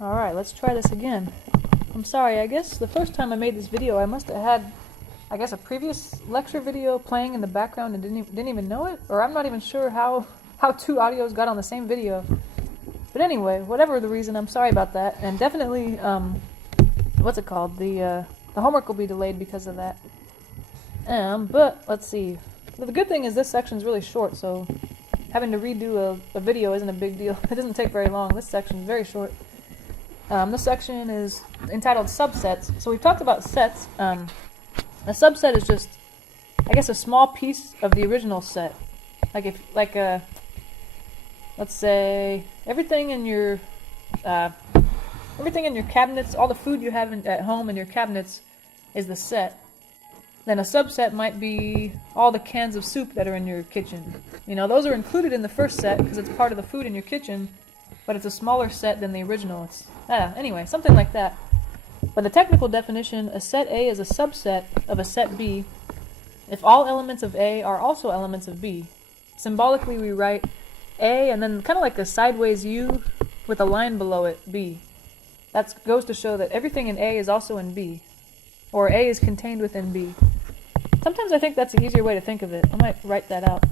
Alright, let's try this again. I'm sorry, I guess the first time I made this video I must have had, a previous lecture video playing in the background and didn't even know it? Or I'm not even sure how two audios got on the same video. But anyway, whatever the reason, I'm sorry about that. And definitely, what's it called? The homework will be delayed because of that. But, let's see. The good thing is this section's really short, so having to redo a video isn't a big deal. It doesn't take very long. This section's very short. This section is entitled Subsets. So we've talked about sets. A subset is just, a small piece of the original set. Let's say everything in your cabinets, all the food you have at home in your cabinets is the set. Then a subset might be all the cans of soup that are in your kitchen. You know, those are included in the first set because it's part of the food in your kitchen, but it's a smaller set than the original. Anyway, something like that. But the technical definition, a set A is a subset of a set B if all elements of A are also elements of B. Symbolically, we write A and then kind of like a sideways U with a line below it, B. That goes to show that everything in A is also in B, or A is contained within B. Sometimes I think that's an easier way to think of it. I might write that out.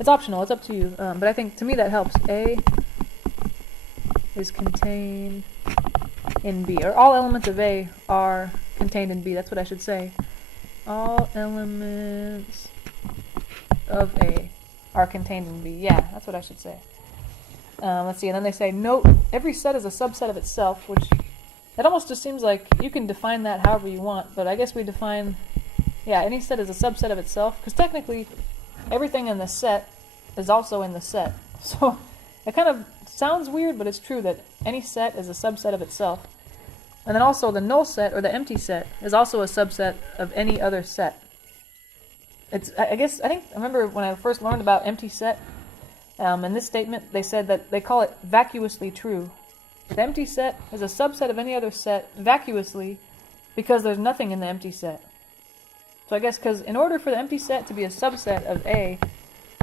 It's optional, it's up to you, but I think to me that helps. A is contained in B, or all elements of A are contained in B. That's what I should say. All elements of A are contained in B. Yeah, that's what I should say. Let's see, and then they say, note, every set is a subset of itself, which it almost just seems like you can define that however you want, but I guess we define, any set is a subset of itself, because technically everything in the set is also in the set. So it kind of sounds weird, but it's true that any set is a subset of itself. And then also the null set, or the empty set, is also a subset of any other set. I remember when I first learned about empty set, in this statement they said that they call it vacuously true. The empty set is a subset of any other set vacuously because there's nothing in the empty set. So I guess because in order for the empty set to be a subset of A,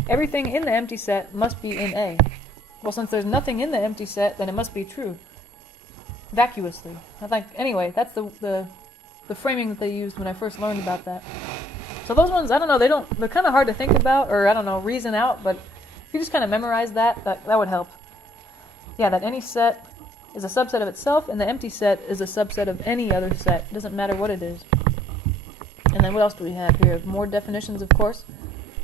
everything in the empty set must be in A. Well, since there's nothing in the empty set, then it must be true. Vacuously. Anyway, that's the framing that they used when I first learned about that. So those ones, I don't know, they're kind of hard to think about, or reason out, but if you just kind of memorize that would help. Yeah, that any set is a subset of itself, and the empty set is a subset of any other set. It doesn't matter what it is. And then what else do we have here? More definitions, of course.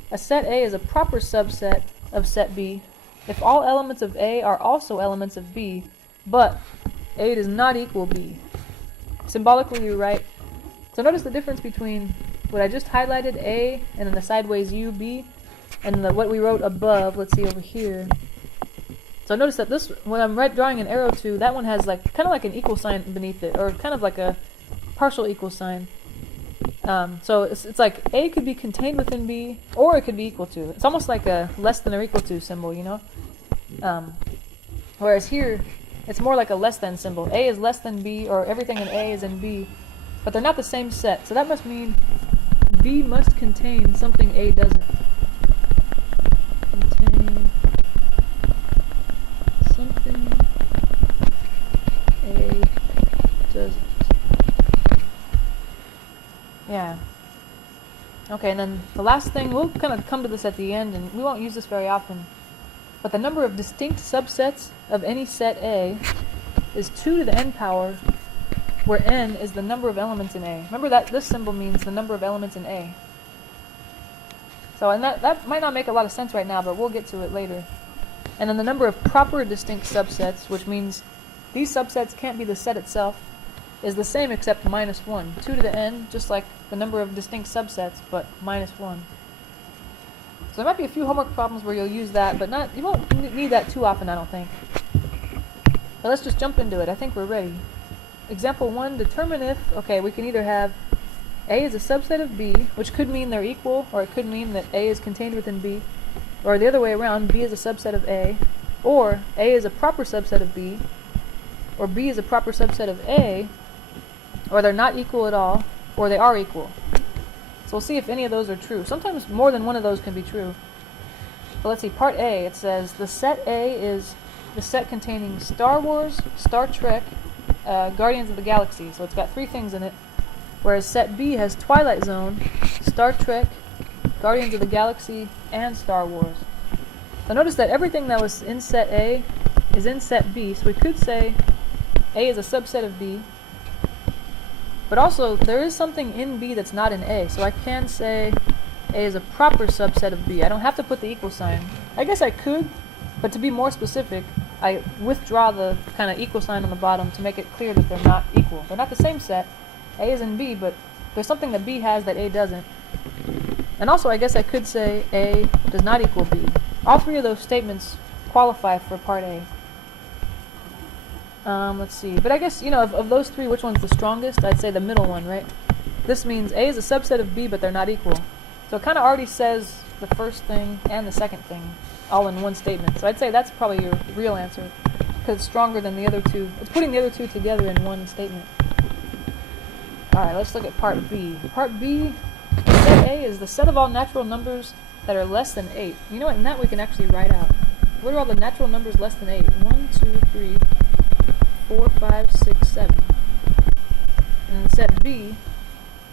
A set A is a proper subset of set B if all elements of A are also elements of B, but A does not equal B. Symbolically, you write. So notice the difference between what I just highlighted, A, and then the sideways U, B, and what we wrote above. Let's see over here. So notice that this, when I'm drawing an arrow to, that one has kind of like an equal sign beneath it, or kind of like a partial equal sign. So it's like A could be contained within B, or it could be equal to. It's almost like a less than or equal to symbol, you know? Whereas here, it's more like a less than symbol. A is less than B, or everything in A is in B, but they're not the same set. So that must mean B must contain something A doesn't. Contain something A doesn't. Yeah. Okay, and then the last thing, we'll kind of come to this at the end, and we won't use this very often, but the number of distinct subsets of any set A is 2 to the n power, where n is the number of elements in A. Remember that this symbol means the number of elements in A. So, and that might not make a lot of sense right now, but we'll get to it later. And then the number of proper distinct subsets, which means these subsets can't be the set itself, is the same except minus 1. 2 to the n, just like the number of distinct subsets, but minus 1. So there might be a few homework problems where you'll use that, but you won't need that too often, I don't think. But let's just jump into it. I think we're ready. Example 1, determine if, we can either have A is a subset of B, which could mean they're equal, or it could mean that A is contained within B, or the other way around, B is a subset of A, or A is a proper subset of B, or B is a proper subset of A, or they're not equal at all, or they are equal. So we'll see if any of those are true. Sometimes more than one of those can be true. But let's see, part A, it says the set A is the set containing Star Wars, Star Trek, Guardians of the Galaxy. So it's got 3 things in it. Whereas set B has Twilight Zone, Star Trek, Guardians of the Galaxy, and Star Wars. So notice that everything that was in set A is in set B, so we could say A is a subset of B. But also, there is something in B that's not in A, so I can say A is a proper subset of B. I don't have to put the equal sign. I guess I could, but to be more specific, I withdraw the kind of equal sign on the bottom to make it clear that they're not equal. They're not the same set. A is in B, but there's something that B has that A doesn't. And also, I guess I could say A does not equal B. All 3 of those statements qualify for part A. Let's see. But I guess, of those 3, which one's the strongest? I'd say the middle one, right? This means A is a subset of B, but they're not equal. So it kind of already says the first thing and the second thing all in one statement. So I'd say that's probably your real answer, because it's stronger than the other 2. It's putting the other 2 together in one statement. Alright, let's look at part B. Part B, set A is the set of all natural numbers that are less than 8. You know what? In that we can actually write out. What are all the natural numbers less than 8? 1, 2, 3, 4, 5, 6, 7. And set B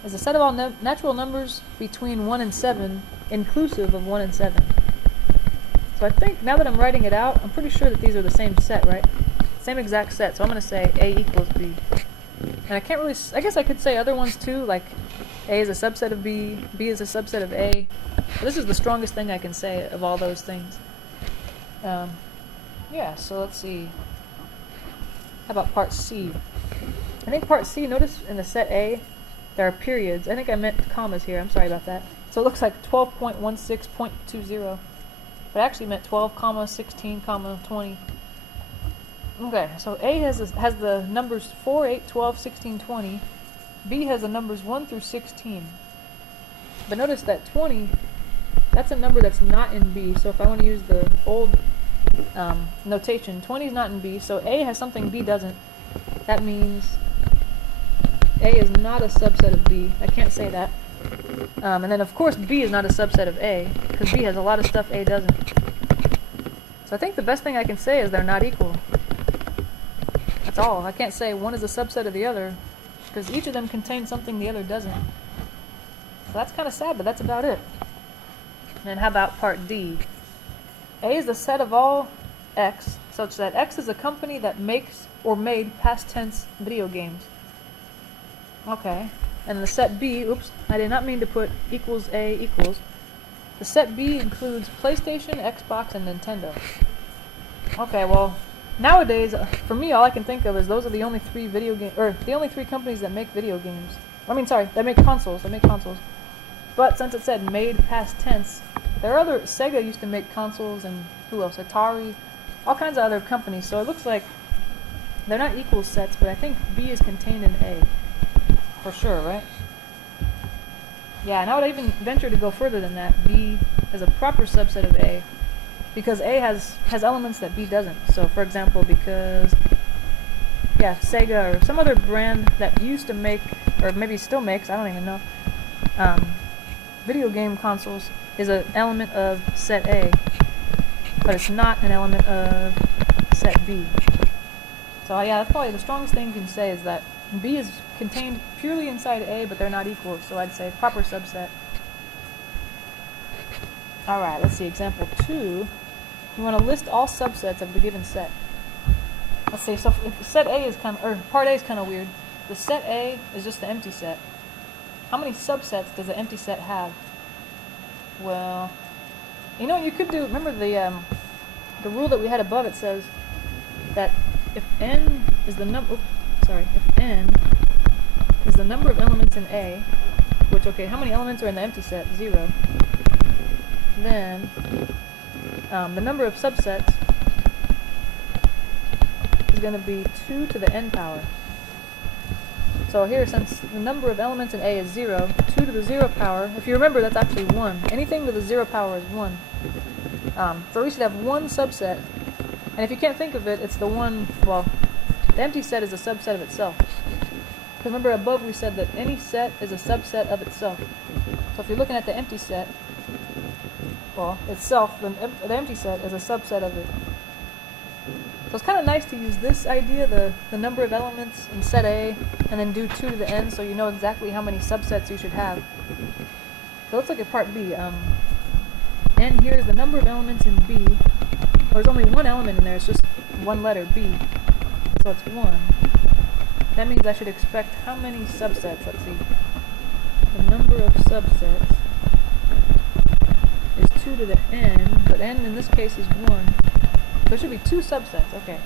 is a set of all natural numbers between 1 and 7, inclusive of 1 and 7. So I think, now that I'm writing it out, I'm pretty sure that these are the same set, right? Same exact set, so I'm going to say A equals B. And I can't really, I guess I could say other ones too, like A is a subset of B, B is a subset of A. But this is the strongest thing I can say of all those things. Yeah, so let's see. How about part C? I think part C, notice in the set A, there are periods. I think I meant commas here, I'm sorry about that. So it looks like 12.16.20. But I actually meant 12, 16, 20. Okay, so A has the numbers 4, 8, 12, 16, 20. B has the numbers 1 through 16. But notice that 20, that's a number that's not in B. So if I want to use the old notation, 20 is not in B. So A has something B doesn't. That means A is not a subset of B. I can't say that. And then of course B is not a subset of A, because B has a lot of stuff A doesn't. So I think the best thing I can say is they're not equal. That's all. I can't say one is a subset of the other, because each of them contains something the other doesn't. So that's kind of sad, but that's about it. And how about part D? A is the set of all X, such that X is a company that makes or made past tense video games. Okay. And the set B, oops, I did not mean to put equals A equals. The set B includes PlayStation, Xbox, and Nintendo. Okay, well, nowadays, for me, all I can think of is those are the only 3 the only 3 companies that make video games. I mean, sorry, that make consoles. But since it said made past tense, there are other, Sega used to make consoles, and who else? Atari, all kinds of other companies. So it looks like they're not equal sets, but I think B is contained in A. For sure, right? Yeah, and I would even venture to go further than that. B is a proper subset of A, because A has elements that B doesn't. So, for example, because, yeah, Sega or some other brand that used to make, or maybe still makes, I don't even know, video game consoles is an element of set A, but it's not an element of set B. So yeah, that's probably the strongest thing you can say, is that B is contained purely inside A, but they're not equal, so I'd say proper subset. Alright, let's see, example 2. You want to list all subsets of the given set. Let's see, so if set A is part A is kind of weird. The set A is just the empty set. How many subsets does the empty set have? Well, you know what you could do, remember the rule that we had above, it says that if n is the if n is the number of elements in A, which, okay, how many elements are in the empty set? 0. Then the number of subsets is going to be 2 to the n power. So here, since the number of elements in A is 0, 2 to the 0 power, if you remember, that's actually 1. Anything to the 0 power is 1. So we should have one subset, and if you can't think of it, it's the one, well, the empty set is a subset of itself. Because remember above we said that any set is a subset of itself. So if you're looking at the empty set, well, itself, the empty set is a subset of it. So it's kind of nice to use this idea, the number of elements in set A, and then do 2 to the n so you know exactly how many subsets you should have. So let's look at part B. N here is the number of elements in B. Well, there's only one element in there, it's just one letter, B. So it's 1. That means I should expect how many subsets? Let's see. The number of subsets is 2 to the n, but n in this case is 1. So it should be 2 subsets, okay.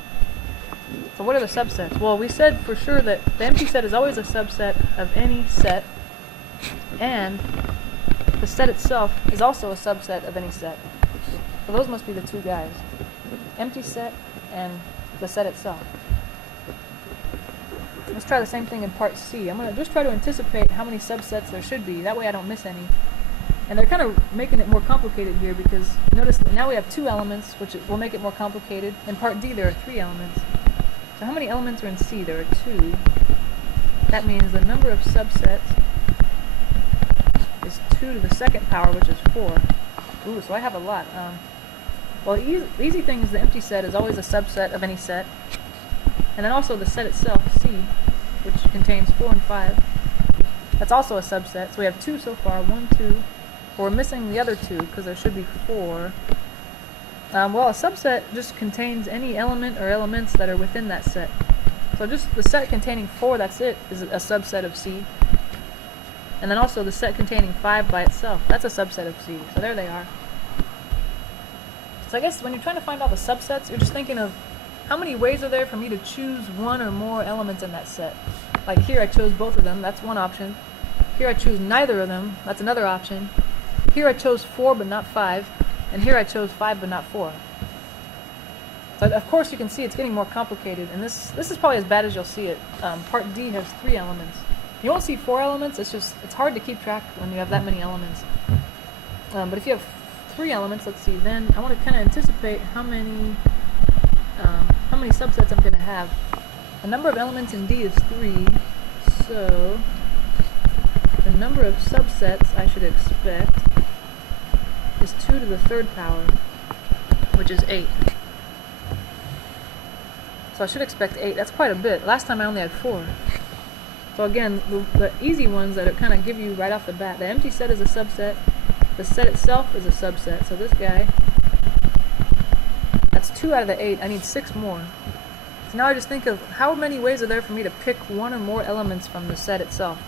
So what are the subsets? Well, we said for sure that the empty set is always a subset of any set, and the set itself is also a subset of any set. So those must be the 2 guys. Empty set and the set itself. Let's try the same thing in part C. I'm going to just try to anticipate how many subsets there should be. That way I don't miss any. And they're kind of making it more complicated here because notice that now we have 2 elements, which will make it more complicated. In part D there are 3 elements. So how many elements are in C? There are 2. That means the number of subsets is 2 to the second power, which is 4. Ooh, so I have a lot. Well, the easy thing is the empty set is always a subset of any set. And then also the set itself, C, which contains 4 and 5. That's also a subset. So we have 2 so far. 1, 2. We're missing the other 2 because there should be 4. Well, a subset just contains any element or elements that are within that set. So just the set containing 4, that's it, is a subset of C. And then also the set containing 5 by itself, that's a subset of C. So there they are. So I guess when you're trying to find all the subsets, you're just thinking of how many ways are there for me to choose one or more elements in that set. Like here I chose both of them, that's one option. Here I choose neither of them, that's another option. Here I chose 4 but not 5. And here I chose 5 but not 4. But of course you can see it's getting more complicated, and this is probably as bad as you'll see it. Part D has 3 elements. You won't see 4 elements, it's hard to keep track when you have that many elements. But if you have 3 elements, let's see, then I want to kind of anticipate how many subsets I'm going to have. The number of elements in D is 3, so the number of subsets I should expect is 2 to the third power, which is 8. So I should expect 8. That's quite a bit. Last time I only had 4. So again, the easy ones that kind of give you right off the bat. The empty set is a subset. The set itself is a subset. So this guy, that's 2 out of the 8. I need 6 more. So now I just think of how many ways are there for me to pick one or more elements from the set itself.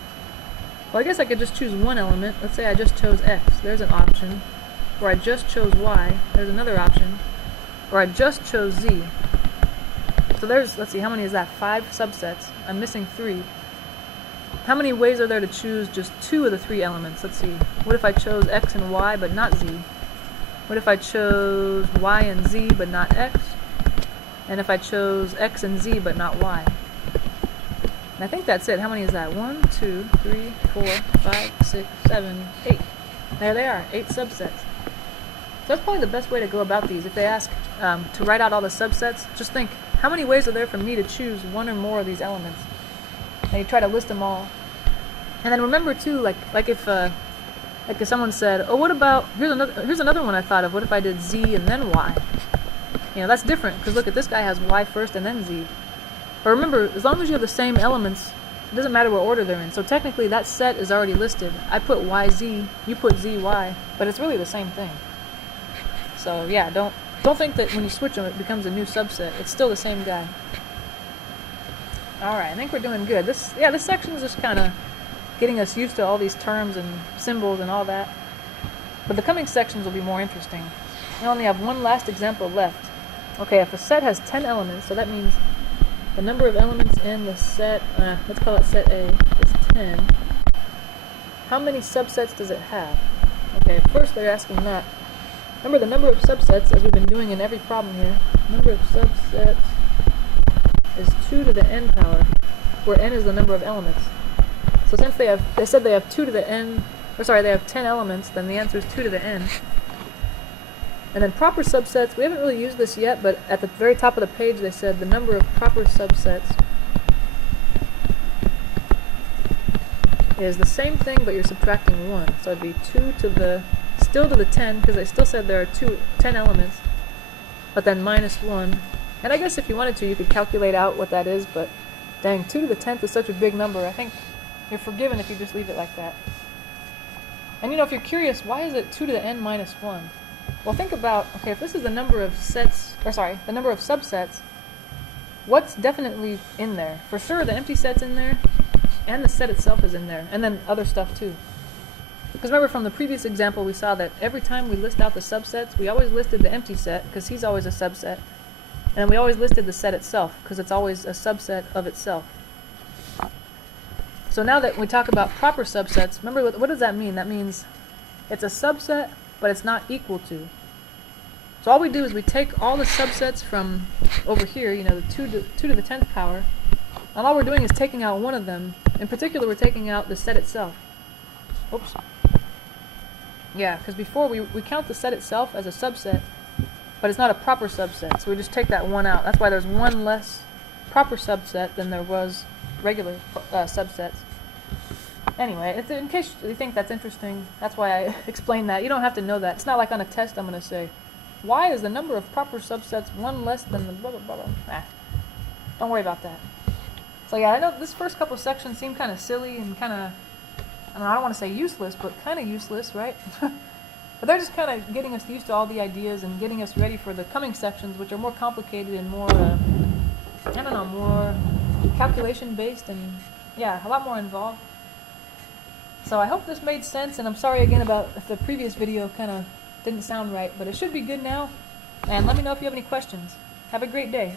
Well, I guess I could just choose one element. Let's say I just chose X. There's an option. Or I just chose Y. There's another option. Or I just chose Z. So there's, let's see, how many is that? 5 subsets. I'm missing 3. How many ways are there to choose just 2 of the 3 elements? Let's see. What if I chose X and Y but not Z? What if I chose Y and Z but not X? And if I chose X and Z but not Y? And I think that's it. How many is that? 1, 2, 3, 4, 5, 6, 7, 8. There they are, 8 subsets. So that's probably the best way to go about these. If they ask to write out all the subsets, just think, how many ways are there for me to choose one or more of these elements? And you try to list them all. And then remember too, like if someone said, oh, what about, here's another one I thought of, what if I did Z and then Y? You know, that's different, because look, at this guy has Y first and then Z. But remember, as long as you have the same elements, it doesn't matter what order they're in. So technically that set is already listed. I put YZ, you put ZY, but it's really the same thing. So yeah, don't think that when you switch them it becomes a new subset. It's still the same guy. Alright, I think we're doing good. This section is just kind of getting us used to all these terms and symbols and all that. But the coming sections will be more interesting. We only have one last example left. Okay, if a set has 10 elements, so that means the number of elements in the set, let's call it set A, is 10. How many subsets does it have? Okay, first they're asking that. Remember, the number of subsets, as we've been doing in every problem here, number of subsets is 2 to the n power, where n is the number of elements. So since they said they have 2 to the n, or sorry, they have 10 elements, then the answer is 2 to the n. And then proper subsets, we haven't really used this yet, but at the very top of the page they said the number of proper subsets is the same thing, but you're subtracting 1. So it'd be 2 to the, still to the 10, because they still said there are 10 elements, but then minus 1, And I guess if you wanted to, you could calculate out what that is, but dang, 2 to the 10th is such a big number. I think you're forgiven if you just leave it like that. And you know, if you're curious, why is it 2 to the n minus 1? Well, think about, okay, if this is the number of sets, or sorry, the number of subsets, what's definitely in there? For sure, the empty set's in there, and the set itself is in there, and then other stuff too. Because remember from the previous example, we saw that every time we list out the subsets, we always listed the empty set, because he's always a subset, and we always listed the set itself, because it's always a subset of itself. So now that we talk about proper subsets, remember what does that mean? That means it's a subset, but it's not equal to. So all we do is we take all the subsets from over here, you know, the 2 to the 10th power, and all we're doing is taking out one of them. In particular, we're taking out the set itself. Oops. Yeah, because before we count the set itself as a subset, but it's not a proper subset, so we just take that one out. That's why there's one less proper subset than there was regular subsets. Anyway, in case you think that's interesting, that's why I explained that. You don't have to know that. It's not like on a test I'm going to say, why is the number of proper subsets one less than the blah blah blah blah. Nah, don't worry about that. So yeah, I know this first couple sections seem kind of silly and kind of, I don't want to say useless, but kind of useless, right? But they're just kind of getting us used to all the ideas and getting us ready for the coming sections, which are more complicated and more, I don't know, more calculation-based and, yeah, a lot more involved. So I hope this made sense, and I'm sorry again about if the previous video kind of didn't sound right, but it should be good now. And let me know if you have any questions. Have a great day.